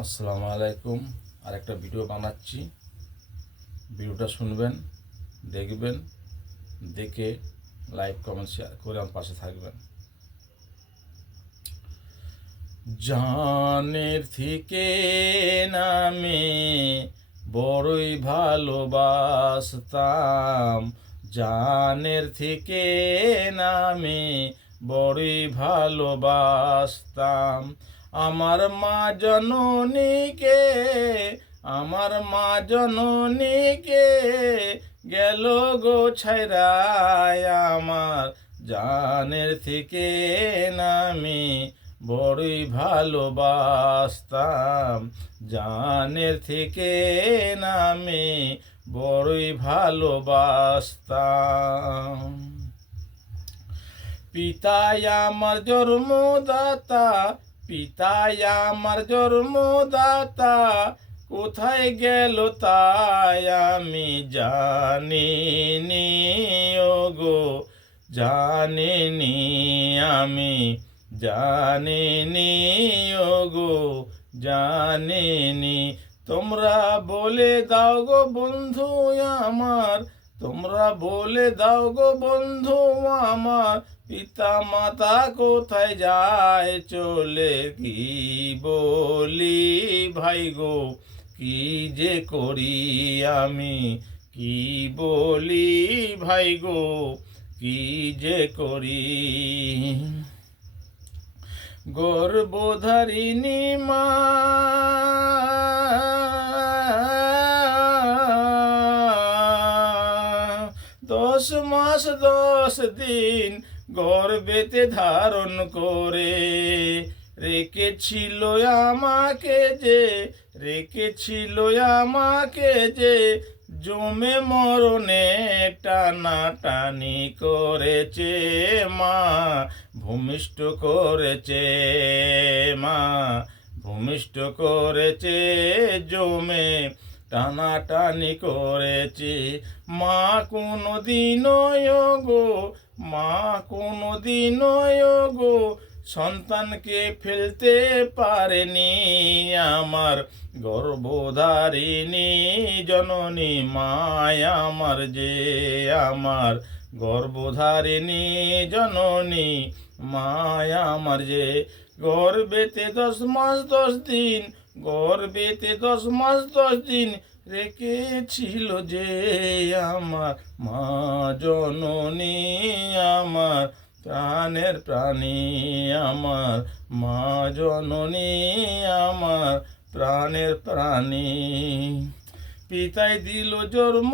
আসসালামু আলাইকুম। আরেকটা ভিডিও বানাচ্ছি, ভিডিওটা শুনবেন, দেখবেন, দেখে লাইক কমেন্ট শেয়ার করে আমার পাশে থাকবেন। জানের থেকে নামে বড়ই ভালোবাসতাম, জানের থেকে নামে বড়ই ভালোবাসতাম। আমার মা জননীকে, আমার মা জননীকে গেল গো ছাইরায়, আমার জানের থেকে নামে বড়ই ভালোবাসতাম, জানের থেকে নামে বড়ই ভালোবাসতাম। পিতাই আমার জন্মদাতা, পিতাই আমার জন্মদাতা, কোথায় গেল তাই আমি জানিনি ওগো, জানিনি আমি, জানিনি ওগো, জানিনি। তোমরা বলে দাও গো বন্ধু আমার, তোমরা বলে দাও গো বন্ধু আমার, পিতা মাতা কোথায় যায় চলে, কি বলি ভাই গো, কি যে করি আমি, কি বলি ভাই গো, কি যে করি। গর্ভধারিণী মা, 10 মাস 10 দিন গর্ভেতে ধারণ করে রেখেছিল আমাকে যে, রেখেছিল আমাকে যে, জমে মরণে টানাটানি করেছে মা, ভূমিষ্ঠ করেছে মা, ভূমিষ্ঠ করেছে জমে টানাটানি করেছে। মা কোনো দিনও গো, মা কোনো দিনও গো সন্তানকে ফেলতে পারেনি, আমার গর্ভধারিণী জননী মায় আমার যে, আমার গর্ভধারিণী জননী মায় আমার যে। গর্ভেতে 10 মাস 10 দিন, গর্ভেতে 10 মাস 10 দিন রেখেছিল যে আমার মা জননী, আমার প্রাণের প্রাণী, আমার মা জননী, আমার প্রাণের প্রাণী। পিতাই দিল জন্ম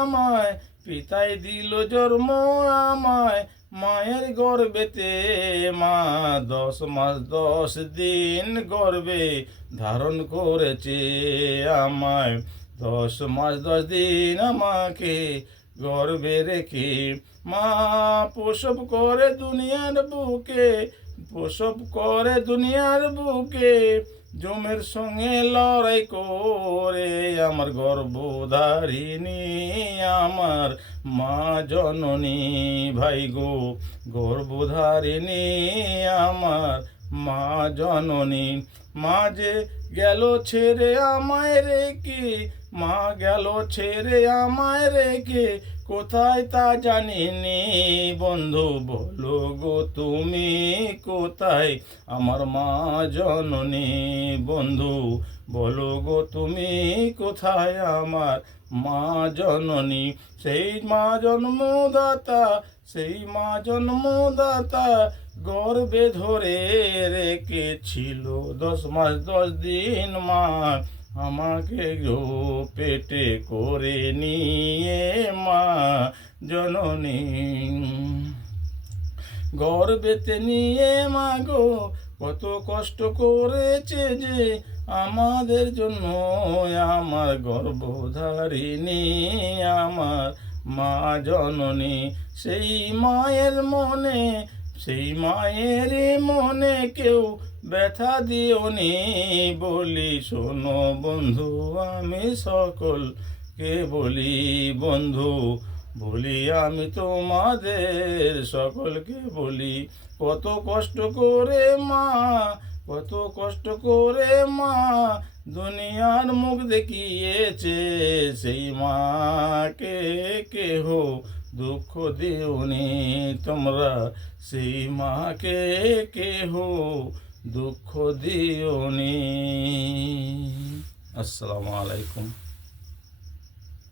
আমায়, পিতাই দিল জন্ম আমায়, মায়ের গর্ভেতে মা 10 মাস 10 দিন গর্ভে ধারণ করেছে আমায়, 10 মাস 10 দিন আমাকে গর্ভে রেখে মা প্রসব করে দুনিয়ার বুকে, প্রসব করে দুনিয়ার বুকে, জমের সঙ্গে লড়াই করে আমার গর্ভধারিণী, আমার মা জননী ভাই গো, গর্ভধারিণী আমার মা জননী। মা যে গেল ছেড়ে আমায় রেখে, মা গেল ছেড়ে আমায় রেখে, কোথায় তা জানিনি বন্ধু, বলো গো তুমি কোথায় আমার মা জননী, বন্ধু বলো গো তুমি কোথায় আমার মা জননী। সেই মা জন্মদাতা, সেই মা জন্মদাতা গর্ভে ধরে রেখেছিল 10 মাস 10 দিন মা, আমাকে গো পেটে করে নিয়ে মা জননী, গর্ভেতে নিয়ে মা গো কত কষ্ট করেছে যে আমাদের জন্য, আমার গর্ভধারিণী আমার মা জননী। সেই মায়ের মনে, সেই মায়ের মনে কেউ ব্যথা দিওনি বলি, শোনো বন্ধু আমি সকলকে বলি, বন্ধু বলি আমি তোমাদের সকলকে বলি, কত কষ্ট করে মা কত কষ্ট করে মা দুনিয়ার মুখ দেখিয়েছে, সেই মাকে কেহ দুঃখ দিওনি তোমরা, সেই মাকে কেহ দুঃখ দিওনি। আসসালামু আলাইকুম।